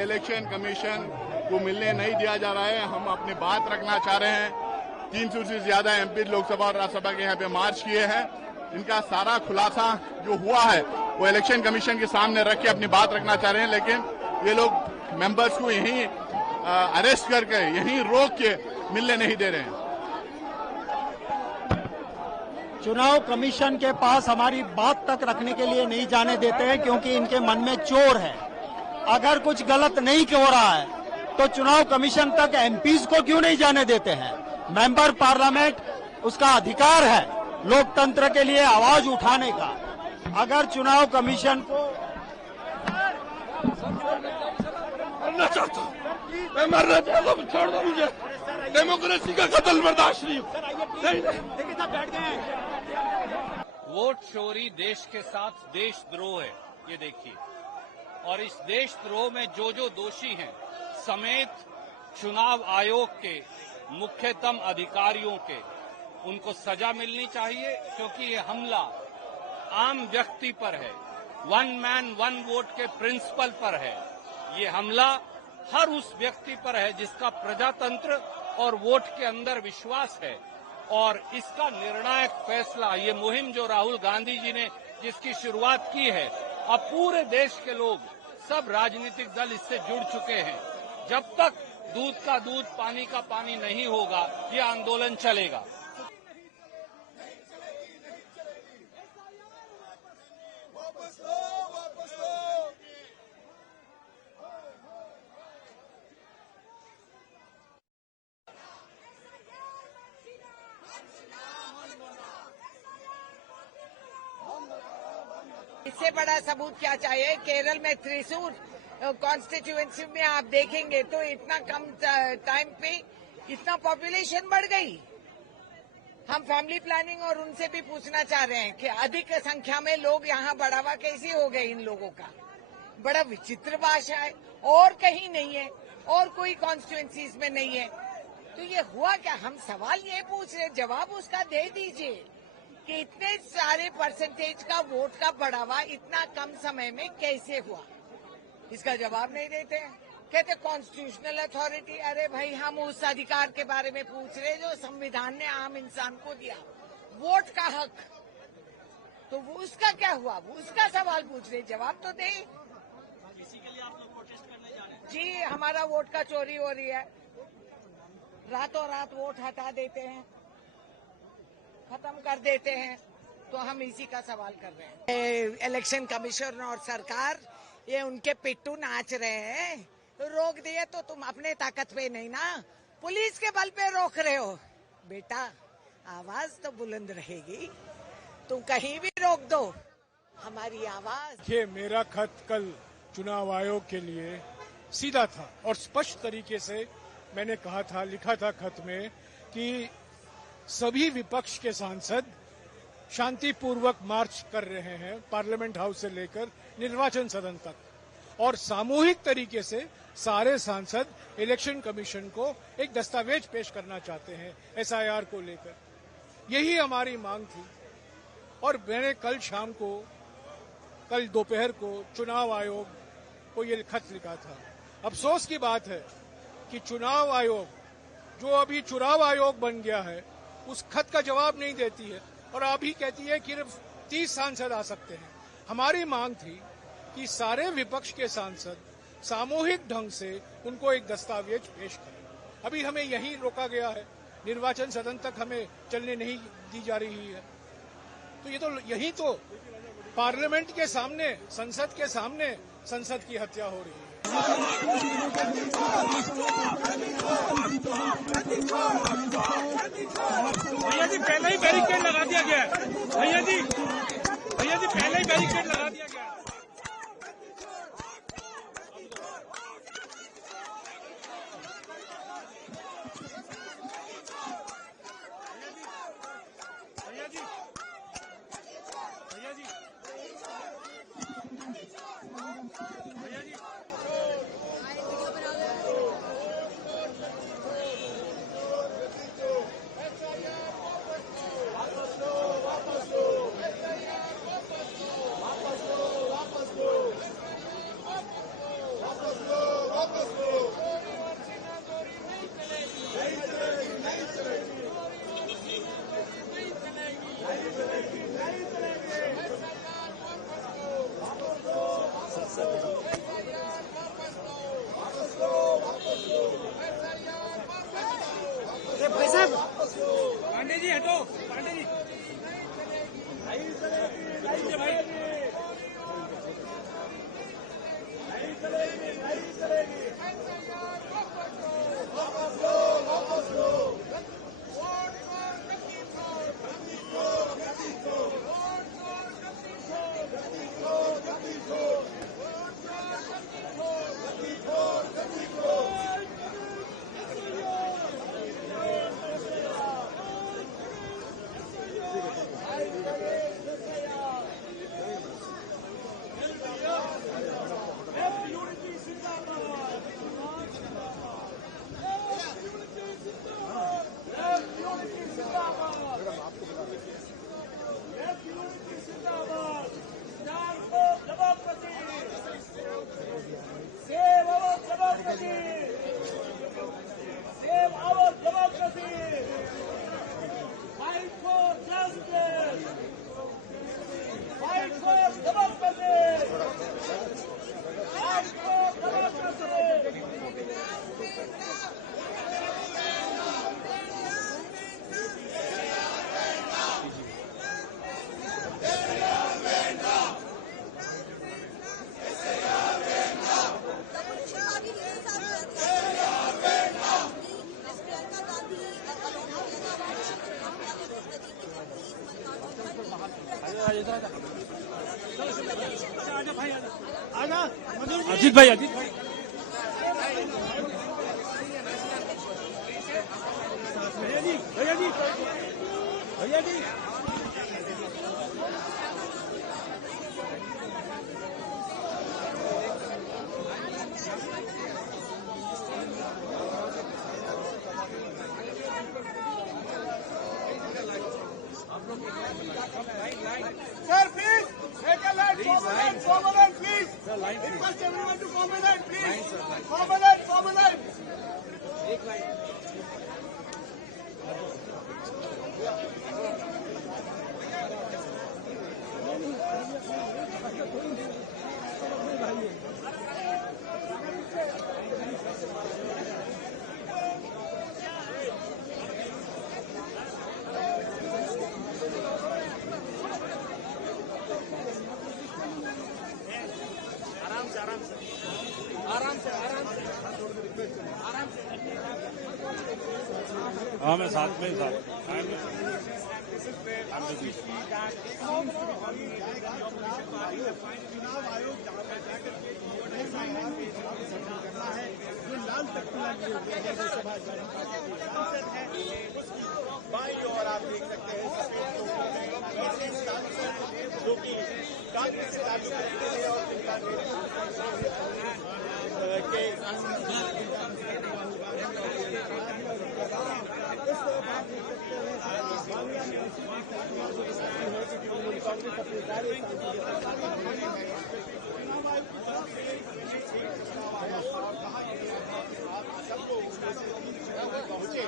Election commission को मिलने नहीं दिया जा रहा है। हम अपनी बात रखना चाह रहे हैं। 300 से ज्यादा एमपी लोकसभा और राज्यसभा के यहाँ पे मार्च किए हैं। इनका सारा खुलासा जो हुआ है वो इलेक्शन कमीशन के सामने रख के अपनी बात रखना चाह रहे हैं, लेकिन ये लोग मेंबर्स को यहीं अरेस्ट करके यहीं रोक के मिलने नहीं दे रहे हैं। चुनाव कमीशन के पास हमारी बात तक रखने के लिए नहीं जाने देते हैं, क्योंकि इनके मन में चोर है। अगर कुछ गलत नहीं हो रहा है तो चुनाव कमीशन तक एमपीज को क्यों नहीं जाने देते हैं? मेंबर पार्लियामेंट, उसका अधिकार है लोकतंत्र के लिए आवाज उठाने का। अगर चुनाव कमीशन को मरना चाहता हूं, मैं मरना चाहता हूं, छोड़ दो मुझे। डेमोक्रेसी का कत्ल बर्दाश्त नहीं। वोट चोरी देश के साथ देशद्रोह है, ये देखिए। और इस देशद्रोह में जो जो दोषी हैं समेत चुनाव आयोग के मुख्यतम अधिकारियों के, उनको सजा मिलनी चाहिए, क्योंकि ये हमला आम व्यक्ति पर है, वन मैन वन वोट के प्रिंसिपल पर है। ये हमला हर उस व्यक्ति पर है जिसका प्रजातंत्र और वोट के अंदर विश्वास है। और इसका निर्णायक फैसला, ये मुहिम जो राहुल गांधी जी ने जिसकी शुरुआत की है, अब पूरे देश के लोग, सब राजनीतिक दल इससे जुड़ चुके हैं। जब तक दूध का दूध पानी का पानी नहीं होगा, ये आंदोलन चलेगा। इससे बड़ा सबूत क्या चाहिए? केरल में त्रिशूर कॉन्स्टिट्यूएंसी में आप देखेंगे तो इतना कम टाइम पे इतना पॉपुलेशन बढ़ गई। हम फैमिली प्लानिंग और उनसे भी पूछना चाह रहे हैं कि अधिक संख्या में लोग यहाँ बढ़ावा कैसे हो गए इन लोगों का। बड़ा विचित्र भाषा है, और कहीं नहीं है, और कोई कॉन्स्टिट्यूएंसीज में नहीं है। तो ये हुआ क्या? हम सवाल ये पूछ रहे, जवाब उसका दे दीजिए कि इतने सारे परसेंटेज का वोट का बढ़ावा इतना कम समय में कैसे हुआ। इसका जवाब नहीं देते हैं। कहते कॉन्स्टिट्यूशनल अथॉरिटी। अरे भाई, हम उस अधिकार के बारे में पूछ रहे जो संविधान ने आम इंसान को दिया, वोट का हक। तो वो उसका क्या हुआ, वो उसका सवाल पूछ रहे, जवाब तो दे। इसी के लिए आप लोग प्रोटेस्ट करने जा रहे हैं? जी, हमारा वोट का चोरी हो रही है। रातों रात वोट हटा देते हैं, खत्म कर देते हैं, तो हम इसी का सवाल कर रहे हैं। इलेक्शन कमीशन और सरकार ये उनके पिट्टू नाच रहे हैं। रोक दिए तो तुम अपने ताकत पे नहीं ना, पुलिस के बल पे रोक रहे हो। बेटा, आवाज तो बुलंद रहेगी, तुम कहीं भी रोक दो हमारी आवाज। देखिए, मेरा खत कल चुनाव आयोग के लिए सीधा था और स्पष्ट तरीके से मैंने कहा था, लिखा था खत में कि सभी विपक्ष के सांसद शांतिपूर्वक मार्च कर रहे हैं पार्लियामेंट हाउस से लेकर निर्वाचन सदन तक, और सामूहिक तरीके से सारे सांसद इलेक्शन कमीशन को एक दस्तावेज पेश करना चाहते हैं एसआईआर को लेकर। यही हमारी मांग थी। और मैंने कल दोपहर को चुनाव आयोग को ये खत लिखा था। अफसोस की बात है कि चुनाव आयोग, जो अभी चुनाव आयोग बन गया है, उस खत का जवाब नहीं देती है और अभी कहती है कि सिर्फ 30 सांसद आ सकते हैं। हमारी मांग थी कि सारे विपक्ष के सांसद सामूहिक ढंग से उनको एक दस्तावेज पेश करें। अभी हमें यहीं रोका गया है, निर्वाचन सदन तक हमें चलने नहीं दी जा रही है। तो ये तो यही तो पार्लियामेंट के सामने, संसद के सामने संसद की हत्या हो रही है। भैया जी, पहले ही बैरिकेड लगा दिया गया है। भैया जी, पहले ही बैरिकेड लगा दिया गया है। अजीत भाई भैया जी भैया जी भैया जी Sir, please make a line. Forward line, please. Request everyone to forward line, please. Forward line. हाँ मैं साथ में था चुनाव आयोग जहाँ पर जाकर के करना है जो लाल तख्तियां लिए हुए हैं लोकसभा सांसद है बाईं ओर आप देख सकते हैं ऐसे सांसद जो कि कांग्रेस से ताल्लुक रखते हैं और जिनका पहुंचे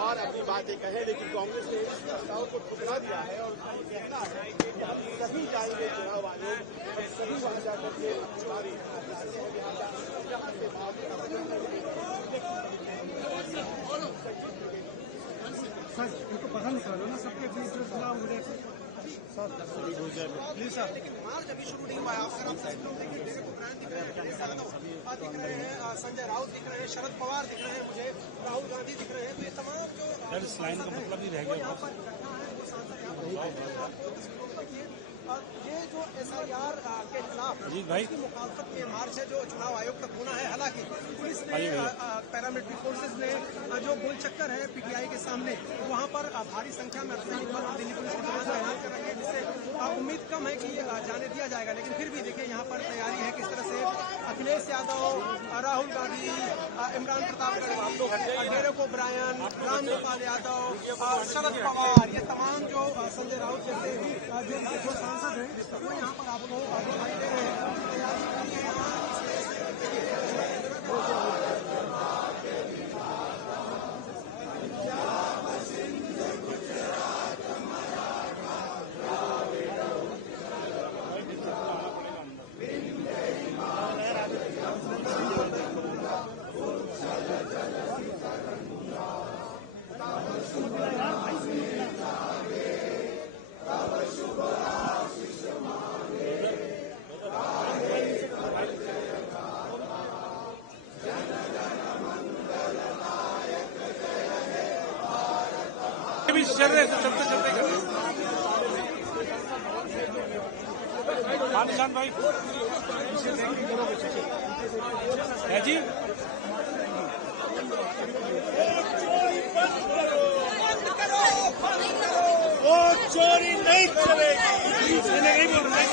और अपनी बातें कहे, लेकिन कांग्रेस ने इस प्रस्ताव को ठुकरा दिया है और कहना है कि हम सभी जाएंगे चुनाव आयोग और सभी वहां जाकर के चुनावी सर इनको बाहर निकालो ना, सबके बीच जो चुनाव हो रहे प्लीज सर। लेकिन मार्च अभी शुरू नहीं हुआ है, अक्सर आप दिख रहे हैं, संजय राउत दिख रहे हैं, शरद पवार दिख रहे हैं, मुझे राहुल गांधी दिख रहे हैं, तो ये तमाम जो इस लाइन का मतलब ही रह गया यहाँ पर घटना है वो सांसद और ये जो SIR के खिलाफ इसकी मुखालफत में मार्च है जो चुनाव आयोग तक होना है। हालांकि पुलिस ने पैरामिलिट्री फोर्सेज ने जो गोल चक्कर है PTI के सामने वहां पर भारी संख्या में अर्धसैनिक बल और दिल्ली पुलिस की तरफ से तैनात कर रही है, जिससे उम्मीद कम है कि जाने दिया जाएगा। लेकिन फिर भी देखिए यहाँ पर तैयारी है किस तरह से अखिलेश यादव, राहुल गांधी, इमरान प्रतापगढ़, डेरेक ओब्रायन, राम गोपाल यादव, शरद पवार, ये तमाम जो संजय राउत जैसे जो सांसद हैं वो यहाँ पर आपको दिखाई दे रहे हैं। चल रहे चलते कर निशान भाई है जी। वो चोरी नहीं चलेगी, नहीं बोल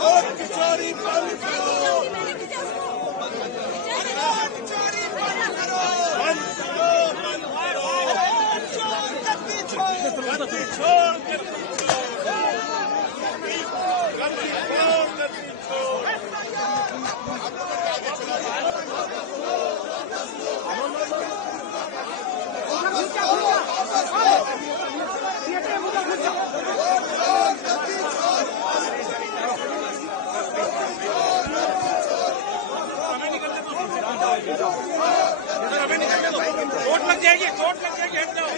वो चोरी बंद करो, चोट लग जाएगी हट जाओ।